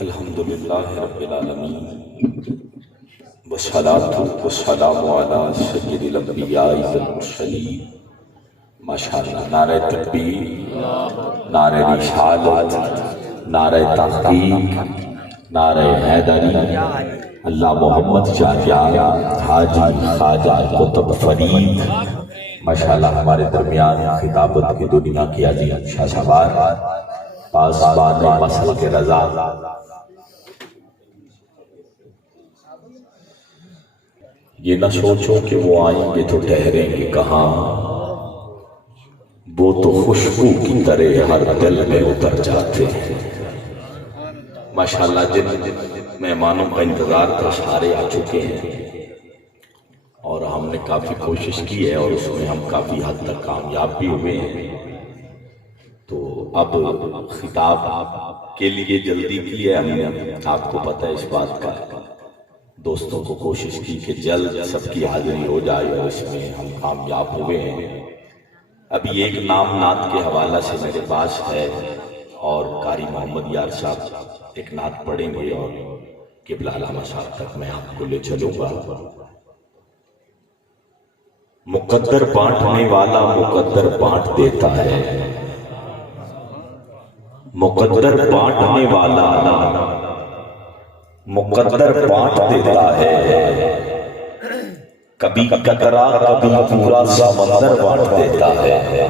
الحمدللہ رب العالمین والصلاة والسلام علی سید الانبیاء والمرسلین۔ ماشاءاللہ، نعرہ تکبیر، نعرہ رسالت، نعرہ تحقیق، نعرہ حیدری، اللہ محمد شاہ حاجی خواجہ قطب فرید۔ ماشاءاللہ ہمارے درمیان خطابت کی دنیا کی عظیم شاہ سوار پاسبان مسلک رضا یہ نہ سوچو کہ وہ آئیں گے تو ٹھہریں گے کہاں، وہ تو خوشبو کی طرح ہر دل میں اتر جاتے ہیں۔ ماشاءاللہ جن مہمانوں کا انتظار تھا سارے آ چکے ہیں اور ہم نے کافی کوشش کی ہے اور اس میں ہم کافی حد تک کامیاب بھی ہوئے ہیں۔ تو اب خطاب کے لیے جلدی کی ہے ہم نے، آپ کو پتہ ہے اس بات کا، دوستوں کو کوشش کی کہ جلد سب کی حاضری ہو جائے اور اس میں ہم کامیاب ہوئے ہیں۔ ابھی ایک نام نعت کے حوالہ سے میرے پاس ہے اور قاری محمد یار صاحب ایک نعت پڑھیں گے اور قبلہ علامہ صاحب تک میں آپ کو لے چلوں گا۔ مقدر بانٹنے والا مقدر بانٹ دیتا ہے، مقدر بانٹنے والا مقدر بانٹ دیتا ہے، کبھی قطرہ کبھی پورا سمندر بانٹ دیتا ہے۔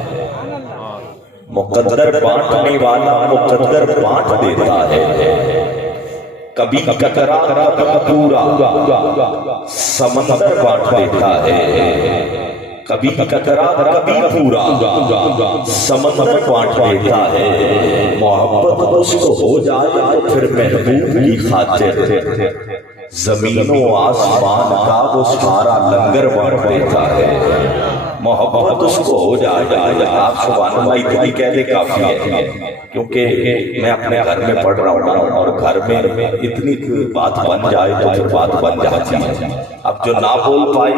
مقدر بانٹنے والا مقدر بانٹ دیتا ہے، کبھی قطرہ کبھی پورا سمندر بانٹ دیتا ہے، کبھی قطرہ کبھی پورا سمندر بانٹ دیتا ہے۔ محبت اس کو ہو جائے تو پھر محبوب کی خاطر زمین و آسمان کا وہ سارا لنگر بانٹ دیتا ہے۔ محبت اس کو ہو جائے، آپ سبحان اللہ اتنی کہہ دے کافی ہے، کیونکہ میں اپنے گھر میں پڑھ رہا ہوں اور گھر میں اتنی بات بن جائے تو پھر بات بن جاتی ہے۔ اب جو نہ بول پائے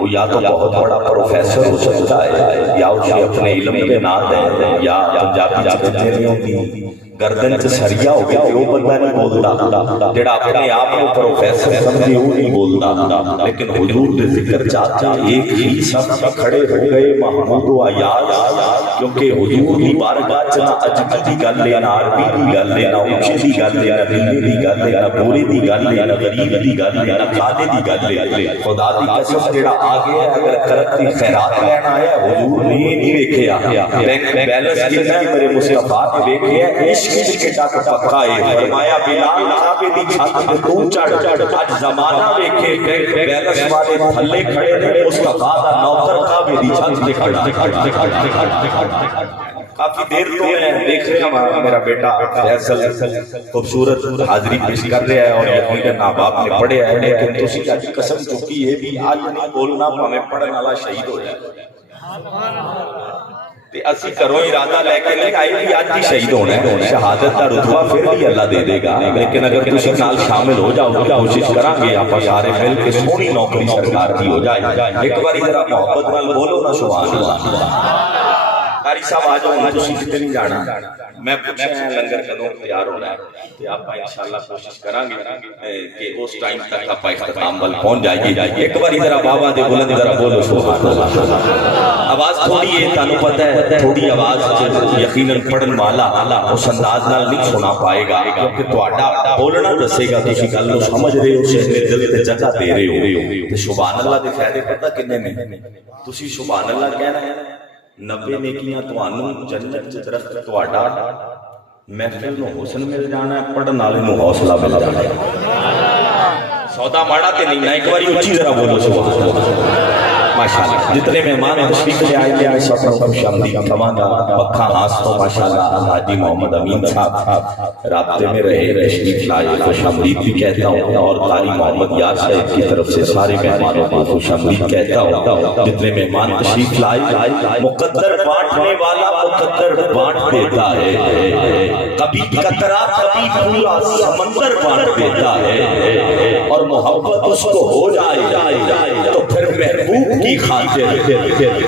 وہ یا تو بہت بڑا پروفیسر ہو سکتا ہے یا اسے اپنے علم میں نہ دیں، یا پنجابی چکتیوں کی گردن سے سریا ہو گیا وہ بندہ نہیں بولتا، جڑا اپنے آپ کو پروفیسر سمجھے وہ نہیں بولتا۔ لیکن حضور نے ذکر چاہتے ایک ہی سب کھڑے ہو گئے محمود و عیاض، کیونکہ حضور کی بارگاہ چ نہ اجمی دی گل ہے، نہ عربی دی گل ہے، نہ اونچے دی گل ہے، نہ دلی دی گل ہے، نہ بورے دی گل ہے، نہ غریب دی گل ہے، نہ کھادے دی گل ہے۔ خدا دی قسم جڑا آگے ہے اگر کرت دی خیرات لینا آیا حضور نے نہیں ویکھیا بینک بیلنس کتنا میرے مصطفیٰ نے ویکھیا، عشق کے تک پکا ہے۔ فرمایا بلال کعبے دی چھت تے تو چڑھ، اج زمانہ ویکھے بینک بیلنس والے تھلے کھڑے نے، مصطفیٰ دا نوکر کعبے دی چھت تے کھڑا۔ کافی دیر تو میں دیکھ رہا ہوں میرا بیٹا فیصل خوبصورت حاضری پیش کر رہا ہے اور یقیناً آپ باپ نے پڑھے ہیں، لیکن تسی اج قسم چکی ہے بھی آج نہیں بولنا ہمیں پڑھنے والا شہید ہو جائے۔ تے اسی کروں ارادہ لے کے نہیں آئے بھی آج ہی شہید ہونا ہے، شہادت کا رتبہ پھر بھی اللہ دے دے گا، لیکن اگر تسی نال شامل ہو جاؤ تو کوشش کریں گے آپ سارے مل کے سونی نوکری سرکار کی ہو جائے۔ ایک باری ذرا محبت نال بولو نا سبحان اللہ۔ قاری صاحب آ جاؤ، تسی کتے نہیں جانا، میں پوچھا ہے لنگر کدوں تیار ہونا ہے، تو آپ انشاءاللہ کوشش کریں گے کہ اس ٹائم تک آپ اختتام بل پہنچ جائیے۔ ایک باری ذرا بابا دے بلند ذرا بولو سبحان اللہ۔ آواز تھوڑی ہے، تانوں پتہ ہے تھوڑی آواز یقیناً پڑھن والا اس انداز نال نہیں سنا پائے گا، کیونکہ تہاڈا بولنا دسے گا تسی گل نوں سمجھ رہے ہو، میرے دل تے جگہ دے رہے ہو۔ تے سبحان اللہ دے فائدے پتہ کنے نے، تسی سبحان اللہ کہنا ہے 90 نیکیاں تانوں جنت چ درخت تہاڈا، محفل نو حسن مل جانا ہے، پڑھن والے نو حوصلہ مل جانا ہے۔ سودا ماڑا تے نہیں نہ، ایک باری اونچی ذرا بولو سبحان اللہ۔ ماشاءاللہ جتنے مہمان تشریف لے آئے ہیں سب کو خوش آمدید کہاں گا، پکھا ہاس تو ماشاءاللہ حاجی محمد امین صاحب رابطے میں رہے، تشریف لائے، خوش آمدید بھی کہتا ہوں، اور قاری محمد یار صاحب کی طرف سے سارے مہمانوں کو خوش آمدید کہتا ہوں۔ جتنے مہمان تشریف لائے، مقدر بانٹنے والا مقدر بانٹ دیتا ہے، کبھی قطرہ کبھی پورا سمندر بانٹ دیتا ہے، اور محبت اس کو ہو جائے تو پھر محبوب کی خاطر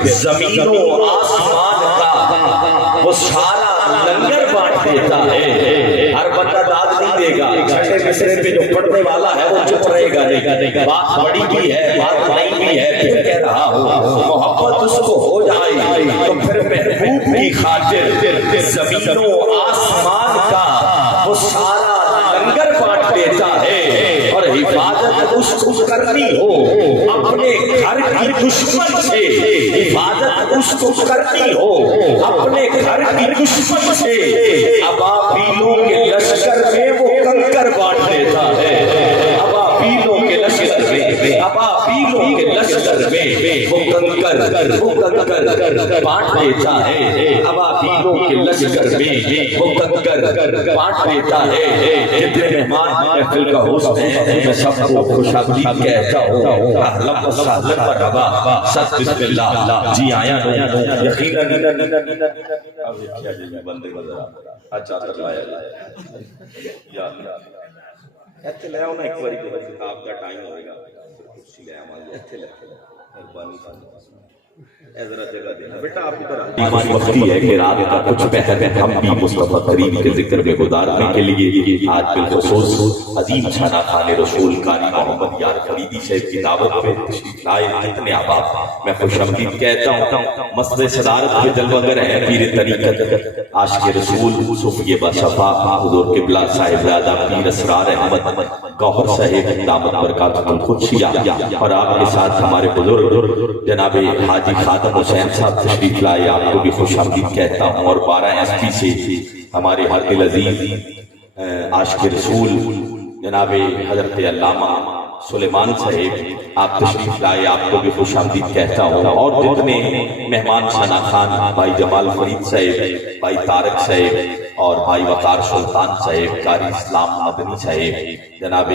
زمین و آسمان کا وہ سارا لنگر بانٹ دیتا ہے۔ ہر بندہ داد نہیں دے مصرے پہ جو پڑھنے والا ہے وہ چپ رہے گا نہیں. بات بڑی بھی ہے بات نہیں بھی ہے پھر کہہ رہا ہوں محبت اس کو ہو جائے تو پھر محبوب کی خاطر زمین و آسمان کا وہ سارا لنگر بانٹ دیتا ہے. اور حفاظت اس کو کرنی ہو اپنے گھر کی دشمن سے, حفاظت اس کو کرنی ہو اپنے گھر کی دشمن سے, ابابیلوں کے لشکر میں وہ کنکر بانٹ دیتا ہے. ابابیلوں کے لشکر میں, ابابیلوں کے لشکر میں وہ کنکر بانٹ دیتا ہے. ابابیلوں کے لشکر میں وہ کنکر بانٹ دیتا ہے. جتنے مہمان محفل کا ہوسٹ ہے میں سب کو خوش آمدید کہتا ہوں. اہلا و سہلا مرحبا ست بسم اللہ. جی آیا یقیناً بندے اچھا ایتھے لے آؤ نا ایک باری کتاب کا ٹائم ہوئے گا کرسی لے آؤ ایتھے لے مہربانی ہماری وقتی ہے کہ رات کا کچھ پہر ہم بھی مصطفیٰ کریم کے ذکر میں گزارنے کے لیے آج بالخصوص عظیم شانہ خان رسول قاری محمد یار فریدی صاحب کی دعوت پہ تشریف لائے کتنے احباب میں خوش آمدید کہتا ہوں. مسجد صدارت کے جلوگر ہیں پیر طریقت عاشق رسول صوفی باصفا حضور قبلہ صاحبزادہ پیر اسرار احمد گوہر صاحب دامت برکاتہ القدسیہ, اور آپ کے ساتھ ہمارے بزرگ جناب حاجی خادم حسین صاحب تشریف لائے. آپ کو بھی خوش آمدید کہتا ہوں. اور 12 SP سے ہمارے ہر دل عزیز عاشق رسول جناب حضرت علامہ سلیمان صاحب آپ تشریف لائے. آپ کو بھی خوش آمدید کہتا ہوں. اور جتنے مہمان ثنا خان بھائی جمال فرید صاحب, بھائی طارق صاحب اور بھائی وقار سلطان صاحب, قاری اسلام مدنی صاحب, جناب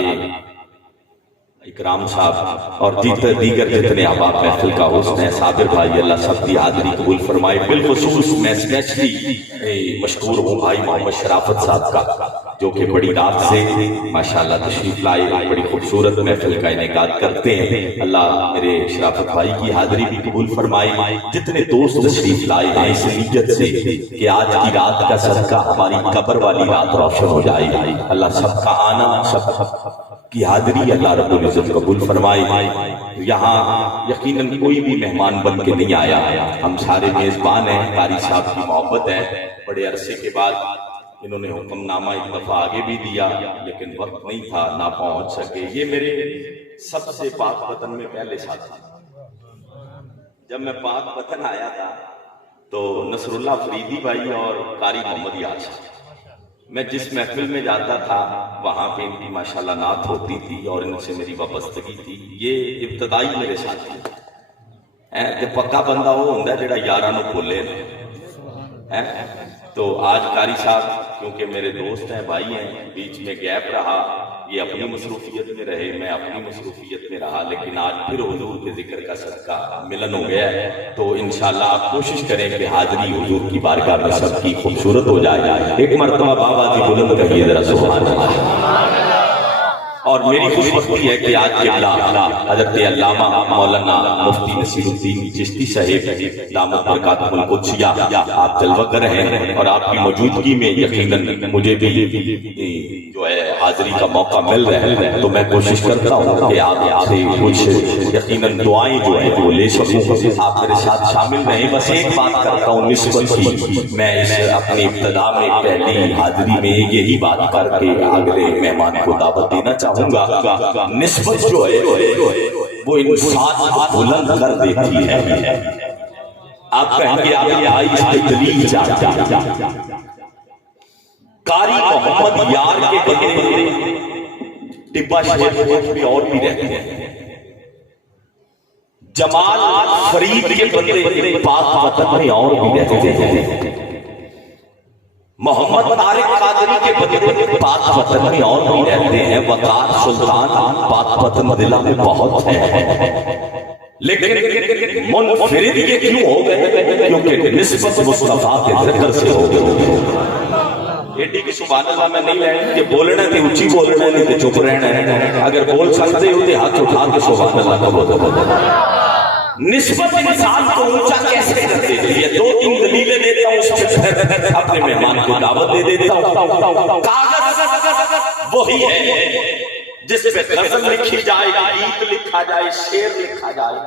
اکرام صاحب اور دیگر جتنے احباب محفل کا حسن ہے, صابر بھائی اللہ سب کی حاضری قبول فرمائے. بالخصوص میں اسپیشلی مشکور ہوں بھائی محمد شرافت صاحب کا جو کہ بڑی رات سے ماشاءاللہ تشریف لائے, بڑی خوبصورت محفل کا انعقاد کرتے ہیں. اللہ میرے شرافت بھائی کی حاضری بھی قبول فرمائے. جتنے دوست تشریف لائے ہیں اس نیت سے کہ آج کی رات کا صدقہ ہماری قبر والی رات روشن ہو جائے. اللہ سب کا آنا سب کی حاضری اللہ رب العزت قبول فرمائے. یہاں یقیناً کوئی بھی مہمان بن کے نہیں آیا, ہم سارے میزبان ہیں. قاری صاحب کی محبت ہے, بڑے عرصے کے بعد انہوں نے حکم نامہ ایک دفعہ آگے بھی دیا لیکن وقت نہیں تھا, نہ پہنچ سکے. یہ میرے سب سے پاک وطن میں پہلے ساتھی. جب میں پاک وطن آیا تھا تو نصر اللہ فریدی بھائی اور قاری محمد یار صاحب, میں جس محفل میں جاتا تھا وہاں پہ ان کی ماشاءاللہ نعت ہوتی تھی اور ان سے میری وابستگی تھی. یہ ابتدائی میرے ساتھی ہیں. جب پکا بندہ وہ ہوتا ہے جڑا یاراں نوں بھولے نا. تو آج قاری صاحب کیونکہ میرے دوست ہیں, بھائی ہیں, بیچ میں گیپ رہا, یہ اپنی مصروفیت میں رہے, میں اپنی مصروفیت میں رہا, لیکن آج پھر حضور کے ذکر کا صدقہ ملن ہو گیا ہے. تو انشاءاللہ آپ کوشش کریں کہ حاضری حضور کی بارگاہ میں سب کی خوبصورت ہو جائے. ایک مرتبہ بابا جی بلند کہیے ذرا سبحان اللہ. اور میری خوش بختی ہے کہ آج کے حضرت علامہ مولانا مفتی نصیر الدین چشتی صاحب دامت برکاتہ القدسیہ آپ جلوہ کر رہے ہیں, اور آپ کی موجودگی میں یقیناً مجھے بھی جو ہے حاضری کا موقع مل رہا ہے. تو میں کوشش کرتا ہوں کہ آپ سے کچھ یقیناً دعائیں جو ہیں وہ لے سکوں, آپ میرے ساتھ شامل رہیں. بس ایک بات کرتا ہوں نسبت کی, میں اس اپنی ابتدا میں پہلی حاضری میں یہی بات کر کے اگلے مہمان کو دعوت دینا چاہوں گا. نسبت جو ہے وہ انسان کو بلند کر دیتی ہے. آپ کہیں گے آپ آئی اس کے دلیل جا قاری محمد یار کے بندے ٹبا شریف بھی اور بھی رہتے ہیں, جمال فرید کے بندے پاک وطن میں اور بھی رہتے ہیں, محمد طارق قادری کے بندے پاک وطن میں اور بھی رہتے ہیں, وقار سلطان پاک وطن دلہ میں بہت ہے. لیکن منفرد یہ کیوں ہو گئے؟ کیونکہ نسبت مصطفیٰ کے ذکر سے ہو گئے. ایڈی کی سبحان اللہ میں نہیں لینا کہ بولنا تے اچھی بولنا نہیں تے چپ رہنا ہے. اگر بول سکتے ہو تے ہاتھ اٹھا کے سبحان اللہ کا بولو. نسبت انسان کو اونچا کیسے کرتے ہیں؟ یہ 2-3 دلیلیں دیتا ہوں, اس کے اپنے مہمان کو دعوت دے دیتا ہوں. کاغذ وہی ہے جس پہ غزل لکھی جائے، گیت لکھا جائے، شعر لکھا جائے،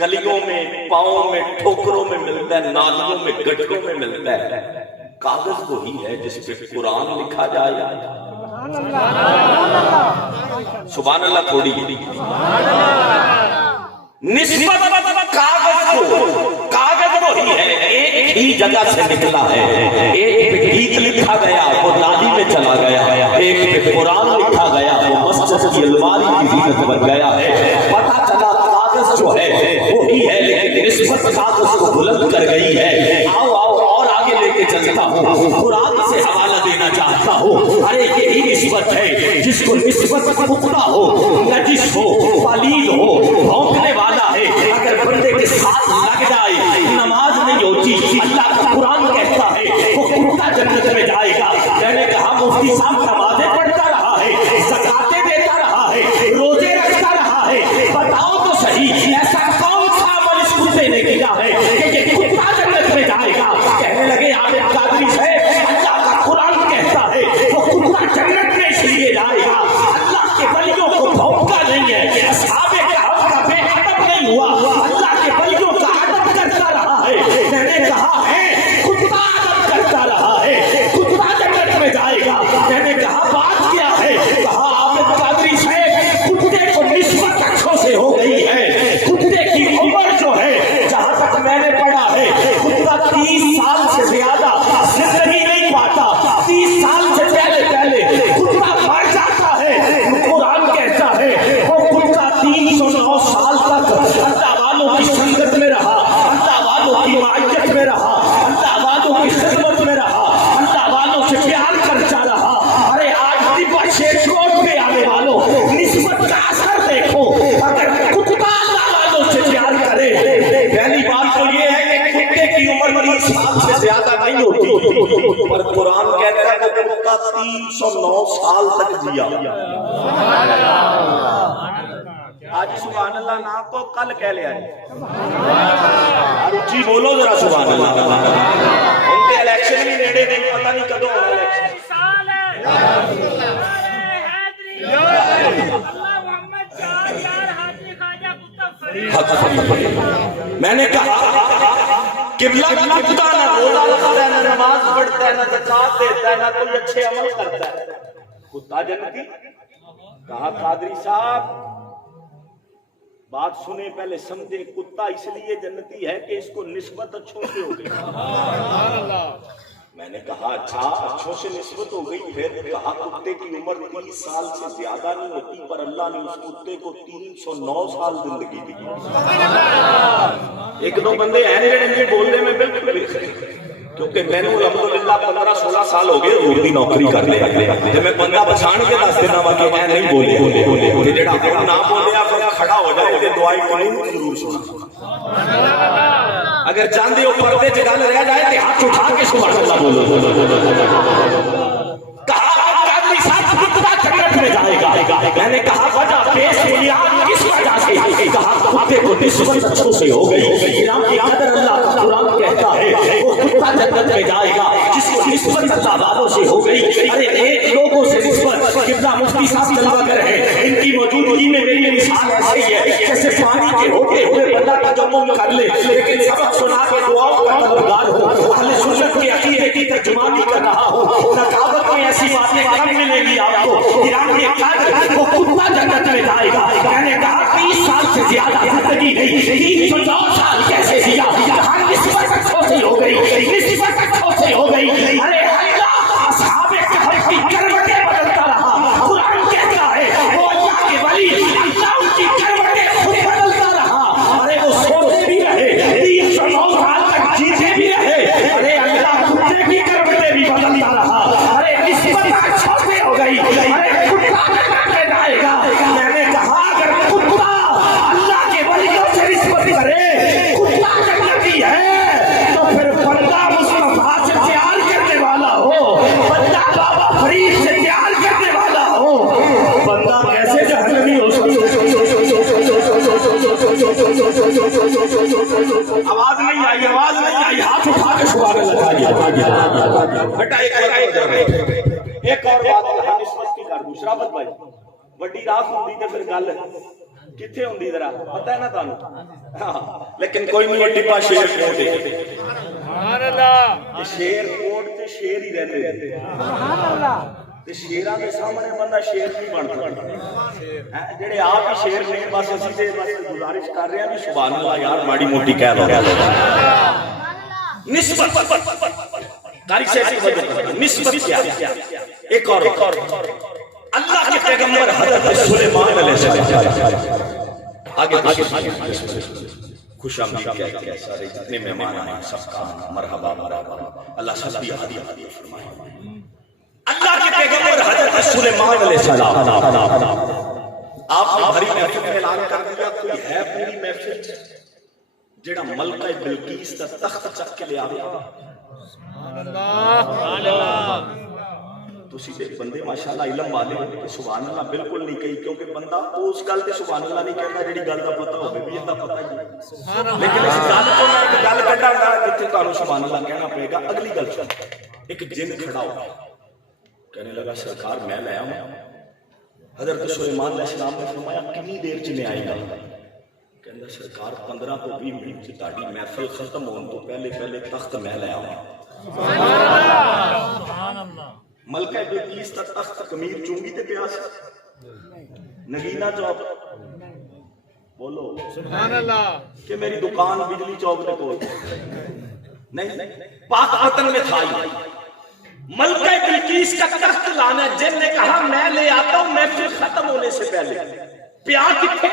گلیوں میں، پاؤں میں، ٹھوکروں میں ملتا ہے، نالیوں میں، گٹروں میں ملتا ہے۔ کاغذ وہی ہے جس پہ قرآن لکھا جائے۔ سبحان اللہ تھوڑی نسبت کاغذ کو، کاغذ وہی ہے، ایک ہی جگہ سے نکلا ہے۔ ایک پہ گیت لکھا گیا وہ نالی میں چلا گیا، ایک پہ قرآن لکھا گیا وہ مسجد کی الماری کی زینت بن گیا ہے۔ پتہ چلا کاغذ جو ہے وہی ہے لیکن نسبت کاغذ کو بلند کر گئی ہے۔ آؤ آؤ اور آگے لے کے چلتا ہوں، قرآن سے حوالہ دینا چاہتا ہوں۔ ارے یہی نسبت ہے جس کو نسبت پختہ ہو، نجس ہو، پلید ہو، بھونکنے والا ہے، اگر بندے کے ساتھ لگ جائے نماز نہیں ہوتی۔ اللہ کا قرآن کہتا ہے وہ کتا جنت میں جائے گا۔ میں نے کہا مفتی صاحب نمازیں پڑھتا رہا ہے، زکاتیں دیتا رہا ہے، روزے رکھتا رہا ہے، بتاؤ تو صحیح ایسا کون سا عمل اس کتے نے کیا ہے کہ یہ کتا جنت میں جائے گا؟ کہنے لگے عابد قادری صاحب اللہ کا قرآن کہتا ہے وہ کتا جنت میں اس لیے جائے گا، اللہ کے ولیوں کو بھونکا نہیں ہے، اصحاب کہف کا بے ادب نہیں ہوا، اللہ کے ولیوں کا ادب کرتا رہا ہے۔ میں نے کہا ہے کتا ادب کرتا رہا ہے، کتا جنت میں جائے گا۔ میں نے کہا بات کیا ہے؟ کہا عابد قادری صاحب کتے کو نسبت اچھوں سے ہو گئی ہے، کتے کی عمر جو ہے جہاں تک میں نے پڑھا ہے کتا 30 سال سے زیادہ زندگی نہیں پاتا، 30 سال سے پہلے کتا مر جاتا ہے۔ قرآن کہتا ہے وہ کتا 309 سال تک اللہ والوں کی سنگت میں رہا، اللہ والوں کی معیت میں رہا، اللہ والوں کی خدمت میں رہا، اللہ والوں سے پیار کرتا رہا۔ ارے آج دبا شیر کوٹ پہ آنے والوں نسبت کا اثر دیکھو، اگر کتا اللہ والوں سے پیار کرے، پہلی بات تو یہ ہے کہ کتے کی عمر 30 سال سے زیادہ نہیں ہوتی، پر قرآن کہتا ہے کہ کتا 309 سال تک جیا۔ آج سبحان اللہ نہ تو کل کہہ لیا جی، بولو ذرا سبحان اللہ۔ ان کے الیکشن بھی نیڑے نہیں، پتہ نہیں کدوں ہونا الیکشن۔ میں نے کہا قبلہ کتا نہ روزہ رکھتا ہے، نہ نماز پڑھتا ہے، نہ زکات دیتا ہے، نہ کوئی اچھے عمل کرتا ہے، کتا جنتی؟ کہا قادری صاحب بات سنیں پہلے سمجھے، کتا اس لیے جنتی ہے کہ اس کو نسبت اچھوں سے ہو گئی۔ میں نے کہا اچھا اچھوں سے نسبت ہو گئی، پھر کہا کتے کی عمر 30 سال سے زیادہ نہیں ہوتی، پر اللہ نے اس کتے کو 309 سال زندگی دی۔ ایک دو بندے ہیں جڑے بولنے میں بالکل کیونکہ میں نے الحمدللہ 15-16 سال ہو گئے حضور دی نوکری کر لیا، تے میں بندہ پہچان کے دس دینا وا کہ میں نہیں بولے، تے جڑا نہ بولیا پھر کھڑا ہو جائے تے دعائی قانون ضرور سنا۔ اگر چاندے ہو پردے چ گل رہ جائے تے ہاتھ اٹھا کے سبحان اللہ بولو۔ کہا قادری صاحب کتا جنت میں جائے گا۔ میں نے کہا وجہ پیش بنیاد کس وجہ سے؟ کہا کتے کو نسبت اچھوں سے ہو گئی۔ کرام کی قدر اللہ کا قرآن کہتا ہے وہ کتا جنت میں جائے گا جس کو نسبت اللہ والوں سے ہو گئی۔ ارے ایک لوگوں سے نسبت، قبلہ مفتی صاحب جلوہ گر ہے، ان کی موجودگی میں میری مثال ایسی ہے جیسے پانی کے ہوتے ہوئے بندہ تجمل کر لے لیکن سبق سنا کے دعاؤں کا طلبگار ہو، اہل سنت کے عقیدے کی ترجمانی کر رہا ہو، نقابت میں ایسی باتیں کم ملے گی آپ کو۔ کرام کی قدر وہ کتا جنت میں جائے گا۔ میں نے کہا 30 سال سے زیادہ زندگی نہیں، 309 سال کیسے دیا؟ ہر نسبت اچھوں سے ہو گئی، نسبت اچھوں سے ہو گئی۔ ارے اللہ اصحاب کہف کی کروٹیں بدلتا رہا، قرآن کہتا ہے وہ اللہ کے ولی اللہ ان کی کروٹیں خود بدلتا رہا۔ ارے وہ سوتے بھی رہے، 309 سال تک جیتے بھی رہے، ارے اللہ کتے کی کروٹیں بھی بدلتا رہا۔ ارے نسبت اچھوں سے ہو گئی، ارے کتا جنت میں جائے گا۔ میں نے کہا اگر کتا اللہ کے ولیوں سے نسبت کرے، کتا جنتی ہے، تو پھر بندہ مصطفیٰ سے پیار کرنے والا ہو، بندہ بابا فرید سے پیار کرنے والا ہو، بندہ کیسے جہنمی ہو سکتا؟ آواز نہیں آئی، آواز نہیں آئی، ہاتھ اٹھا کے سبحان اللہ لگائیے۔ بیٹا ایک اور بات کہا نسبت کی کر ਸ਼ਰਾਫਤ ਭਾਈ ਵੱਡੀ ਰਾਤ ਹੁੰਦੀ ਤੇ ਫਿਰ ਗੱਲ ਕਿੱਥੇ ਹੁੰਦੀ ਜ਼ਰਾ ਪਤਾ ਹੈ ਨਾ ਤੁਹਾਨੂੰ ਹਾਂ ਲੇਕਿਨ ਕੋਈ ਨਹੀਂ ਇਹ ਟਿੱਪਾ ਸ਼ੇਰ ਕੋਟ ਹੈ ਸੁਭਾਨ ਅੱਲਾਹ ਤੇ ਸ਼ੇਰ ਕੋਟ ਤੇ ਸ਼ੇਰ ਹੀ ਰਹਿੰਦੇ ਸੁਭਾਨ ਅੱਲਾਹ ਤੇ ਸ਼ੇਰਾਂ ਦੇ ਸਾਹਮਣੇ ਬੰਦਾ ਸ਼ੇਰ ਨਹੀਂ ਬਣਦਾ ਹੈ ਜਿਹੜੇ ਆਪ ਹੀ ਸ਼ੇਰ ਨੇ ਬਸ ਅਸੀਂ ਤੇ ਬਸ ਗੁਜ਼ਾਰਿਸ਼ ਕਰ ਰਹੇ ਹਾਂ ਵੀ ਸੁਭਾਨ ਅੱਲਾਹ ਯਾਰ ਮਾੜੀ ਮੋਟੀ ਕਹਿ ਲਓ نسبت قاری سے نسبت کیا ایک اور اللہ کے پیغمبر حضرت سلیمان علیہ السلام آگے خوش آمدید کہتے ہیں سارے جتنے مہمان آئے سب کا مرحبا مرحبا اللہ سب بھی ہدیہ فرمائے اللہ کے پیغمبر حضرت سلیمان علیہ السلام آپ نے بھری محفل میں اعلان کر دیا کوئی ہے پوری محفل جڑا ملکہ بلقیس دا تخت چک کے لے آیا سبحان اللہ تسی تے بندے ماشاءاللہ علم والے سبحان اللہ بالکل نہیں کہی کیونکہ بندہ اس گل تے سبحان اللہ نہیں کہندا جڑی گل دا پتہ ہوے بھی ایندا پتہ ہی سبحان اللہ لیکن اس گل تو میں ایک گل کڈاں گا جتھے تانوں سبحان اللہ کہنا پڑے گا اگلی گل سن ایک جن کھڑا ہو کہنے لگا سرکار میں لے آؤں حضرت سلیمان علیہ السلام نے فرمایا کتنی دیر چ لے آئے گا کہندا سرکار 15 تو 20 منٹ سے تاڑی محفل ختم ہون تو پہلے تخت میں لے آؤں سبحان اللہ ملکہ بلقیس کا تخت قمیر چونگی تے پیاس نگینہ چوک بولو سبحان اللہ کہ میری دکان بجلی چوک تے کوئی نہیں پاک وطن میں تھا ملکہ بلقیس کا تخت لانا جن نے کہا میں لے آتا ہوں محفل ختم ہونے سے پہلے پیا کتنے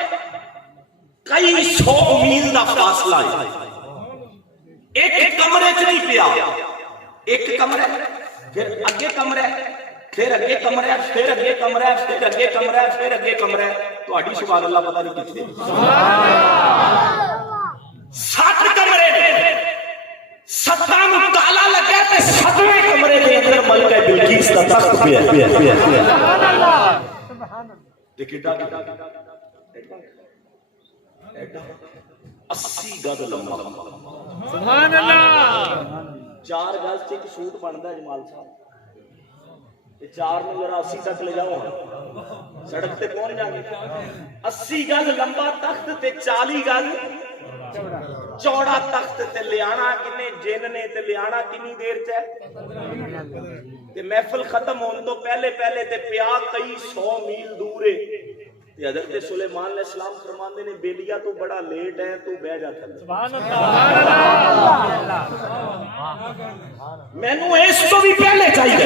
کئی 100 میل دا فاصلہ ہے ایک کمرے چ نہیں پیا ایک کمرہ پھر اگے کمرہ پھر اگے کمرہ پھر اگے کمرہ پھر اگے کمرہ پھر اگے کمرہ تہاڈی سبحان اللہ پتہ نہیں کتنے سبحان اللہ 7 کمرے نے 7 نوں تالا لگا تے 7ویں کمرے دے اندر ملکہ بلقیس دا تخت پیا سبحان اللہ سبحان اللہ تے کیڑا 80 گز لمبا سبحان اللہ 4 گز سے ایک سوٹ بنتا ہے جمال صاحب 4 میں ذرا 80 تک لے جاؤ سڑک تے پہنچ جائیں گے 80 گز لمبا تخت تے 40 گز چوڑا تخت تے لیانا کنے جن نے تے لیانا کنی دیر چ تے محفل ختم ہون تو پہلے تے پیا کئی 100 میل دور ہے حضرت سلیمان علیہ السلام فرماندے نے بیلیا تو بڑا لیٹ ہے تو بہ جا تھا سبحان اللہ مینوں اس تو بھی پہلے چاہیے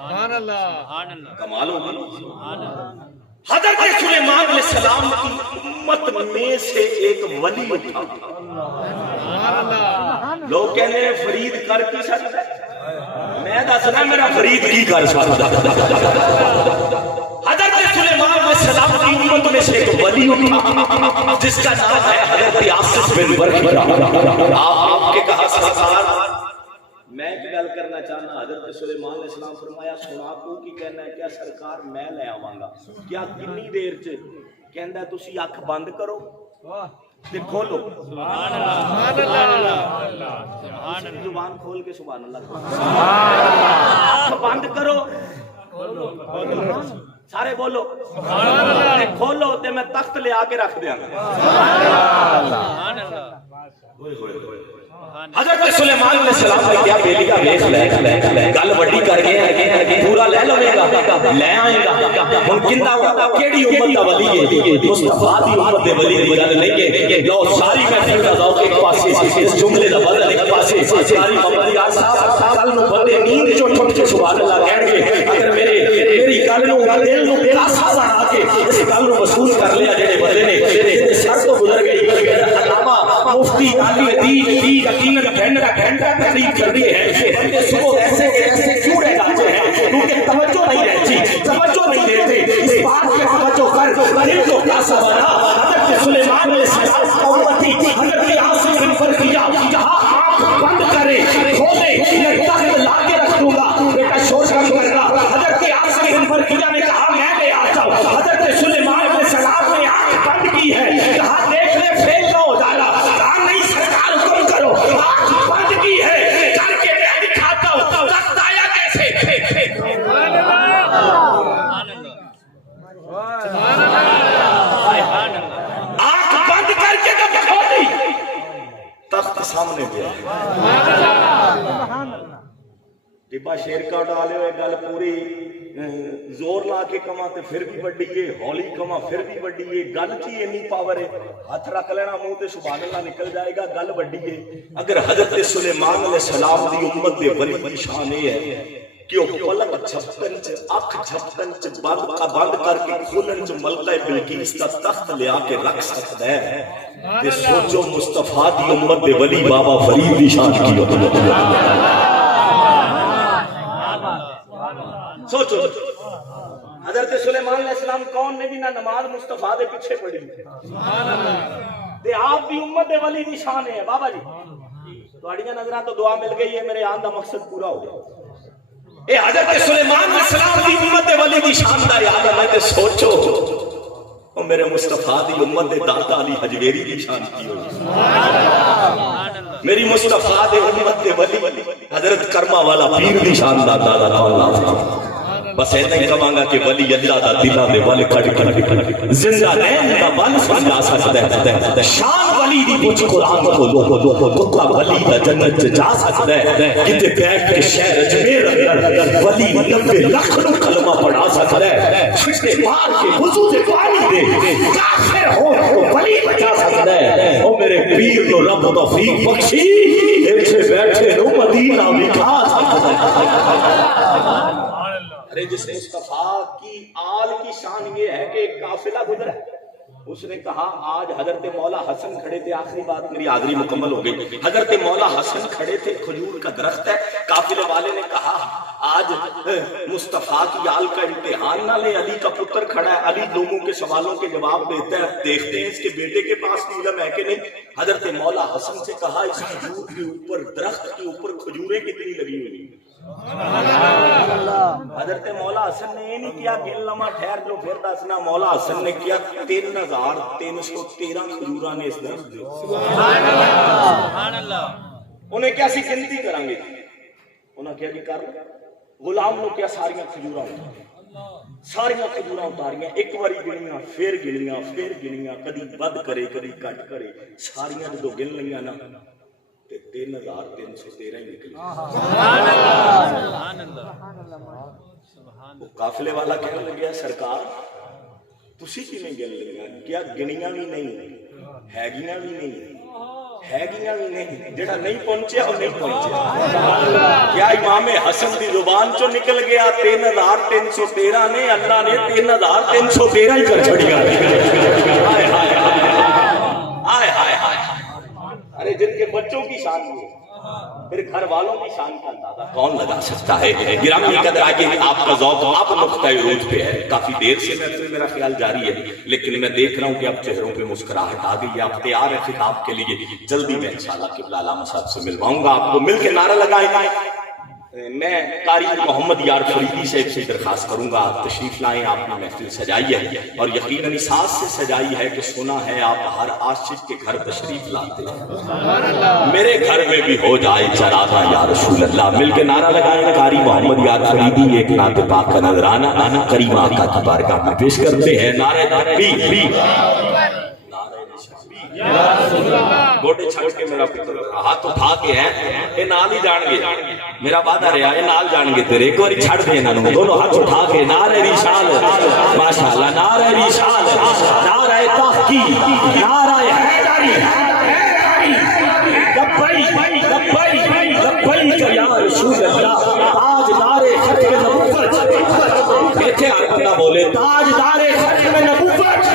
سبحان اللہ کمال ہو گئی حضرت سلیمان علیہ السلام کی امت میں سے ایک ولی اٹھا سبحان اللہ لوگ کہنے ہیں فرید کر کی سکتا ہے میں دسنا میرا فرید کی کر سکتا حضرت سلیمان علیہ السلام کی امت میں سے ایک ولی اٹھا جس کا نام ہے حضرت آصف بن برخیہ آپ کے کہا سرکار میں ایک گل کرنا چاہنا حضرت سلیمان علیہ السلام فرمایا سنا تو کی کہنا ہے کیا سرکار میں لے آواں گا کیا کتنی دیر چ کہندا تسی اکھ بند کرو تے کھولو سبحان اللہ سبحان اللہ سبحان اللہ زبان کھول کے سبحان اللہ اکھ بند کرو سارے بولو سبحان اللہ کھولو تے میں تخت لے آ کے رکھ دیاں گا سبحان اللہ سبحان اللہ حضرت سلیمان علیہ السلام نے کیا بیلی کا ویکھ لے گل وڈی کر گئے پورا لے لوے گا لے آئے گا ہن کیندا کیڑی امت دا ولی ہے مصطفی دی امت دے ولی دی گل نہیں کہ لو ساری محفل دا ذوق ایک پاسے اس جملے دا بدل ایک پاسے ساری محمد یار صاحب کل نو بندے نیند چوں اٹھ کے سبحان اللہ کہن گے اگر میری گل نو دل نو پیاسا بنا کے اس گل نو وصول کر لیا جڑے بندے نے سر تو گزر گئی علامہ مفتی علی دی یقیناً گھنٹہ تقریب کر دی ہے بندے صبح ایسے کیوں رہ جاتے ہیں کیونکہ توجہ نہیں رہتی توجہ نہیں دیتے اس بات پہ توجہ کر دل کو پیاسا بنا حضرت سلیمان علیہ السلام کا امتی حضرت آصف بن برخیہ جہاں آنکھ بند کرے کھولے میں تخت لا کے رکھ دوں گا بیٹا شور کم کرنا حضرت آصف بن برخیہ نے کہا میں لے آتا ہوں حضرت سلیمان علیہ السلام نے آنکھ بند کی ہے کہا دیکھ لے فیل نہ ہو جانا کہا نہیں سرکار حکم کرو آنکھ بند کی ہے کر کے میں دکھاتا ہوں تخت آیا ٹبا شیر کا ڈالے ہوئے گل پوری زور لا کے کما تے پھر بھی بڑی ہے، ہولی کما پھر بھی بڑی ہے، گل کی اتنی پاور ہے، ہاتھ رکھ لینا منہ تے سبحان اللہ نکل جائے گا، گل بڑی ہے۔ اگر حضرت سلیمان علیہ السلام دی امت دے ولی دی شان یہ ہے کہ وہ پلک جھپکن چ اکھ جھپکن چ بند کر کے کھولن چ ملکہ بلقیس کا تخت لیا کے رکھ سکتا ہے، تے سوچو مصطفیٰ دی امت دے ولی بابا فرید دی شان کی ہوتی ہے۔ سوچو حضرت سلیمان علیہ السلام کون نے جنہاں نماز مصطفیٰ دے پیچھے پڑھی تے آپ بھی امت دے ولی دی شان ہے۔ بابا جی تہاڈیاں نظراں تو دعا مل گئی ہے، میرے آن دا مقصد پورا ہو گیا۔ اے حضرت سلیمان علیہ السلام دی امت دے ولی دی شان دا یاد ہے تے سوچو او میرے مصطفیٰ دی امت دے داتا علی حجویری دی شان کی ہوئی، میری مصطفیٰ دے امت دے ولی حضرت کرما والا پیر دی شان دا دادا کون بس ایسا ہی کہاں گا کہ ولی اللہ دا دلہ دے والے کھڑ زندہ رہن دا ول سمجھا سکتا ہے، شان ولی دی پوچھ قرآن کو کتا ولی دا جنت جا سکتا ہے، کتے بیٹھ کے شہر اجمیر اندر ولی 90 لاکھ نو کلمہ پڑھا سکتا ہے، چھٹے مار کے وضو دے پانی دے کافر ہو تو ولی بچا سکتا ہے۔ او میرے پیر نو رب توفیق بخشی ایتھے بیٹھے نو مدینہ دکھا سکتا ہے۔ ارے جس مصطفیٰ کی آل کی شان یہ ہے کہ ایک قافلہ گزرا ہے، اس نے کہا آج حضرت مولا حسن کھڑے تھے، آخری بات میری حاضری مکمل ہو گئی، حضرت مولا حسن کھڑے تھے، کھجور کا درخت ہے، قافلے والے نے کہا آج مصطفیٰ کی آل کا امتحان نہ لے، علی کا پتر کھڑا ہے، علی لوگوں کے سوالوں کے جواب دیتا ہے، دیکھتے ہیں اس کے بیٹے کے پاس بھی علم ہے کہ نہیں۔ حضرت مولا حسن سے کہا اس کھجور کے اوپر، درخت کے اوپر کھجوریں کتنی لگی ہوئی؟ حضرت مولا حسن نے یہ نہیں کیا گل لما ٹھہر جو پھر دسنا، مولا حسن نے کیا 3313 کھجوراں نے اس درخت دے، انہیں کیا سی گنتی کریں گے، انہیں کیا جی کر غلام لوگ کیا ساریاں کھجوراں اتاریاں، ایک باری گنیاں پھر گنیاں، کدی ود کرے کدی کٹ کرے، ساریاں جو گن لیاں نا 3313 ہی نکلی۔ وہ قافلے والا کہنے لگیا سرکار تسی کی نہیں گن لگیا، کیا گنیاں بھی نہیں ہیگیاں بھی نہیں، جڑا نہیں پہنچیا وہ نہیں پہنچیا۔ کیا امام حسن دی زبان چو نکل گیا 3313 نے، اللہ نے 3313 ہی کر چھڑیا۔ ارے جن کے بچوں کی شان ہے پھر گھر والوں کی شان کا اندازہ کون لگا سکتا ہے؟ گرامی قدر آگے آپ کا ذوق آپ نقطۂ عروج پہ ہے، کافی دیر سے میرا خیال جاری ہے، لیکن میں دیکھ رہا ہوں کہ اب چہروں پہ مسکراہٹ آ گئی، آپ تیار ہیں خطاب کے لیے؟ جلدی میں انشاءاللہ قبلہ علامہ صاحب سے ملواؤں گا آپ کو، مل کے نعرہ لگائیں۔ میں قاری محمد یار فریدی صاحب سے درخواست کروں گا آپ تشریف لائیں، آپ نے محفل سجائی ہے اور یقیناً احساس سے سجائی ہے کہ سنا ہے آپ ہر عاشق کے گھر تشریف لاتے ہیں، میرے گھر میں بھی ہو جائے چراغاں یا رسول اللہ، مل کے نعرہ لگائیں۔ قاری محمد یار فریدی ایک نعت پاک کا نذرانہ کریم آقا کی بارگاہ میں پیش کرتے ہیں، نعرہ تکبیر، گوڑے چھڑ کے میرا پتر ہاتھ اٹھا کے ہیں اے نال ہی جان گے، میرا وعدہ رہا اے نال جان گے تیرے، ایک باری چھڑ دے انہوں دونوں ہاتھ اٹھا کے نعرہ رسال، ماشاءاللہ نعرہ رسال، نعرہ تحقیق، نعرہ حیدری، لبیک یا رسول اللہ، تاجدار ختم نبوت، بیٹھے آپ بندہ بولے تاجدار ختم نبوت،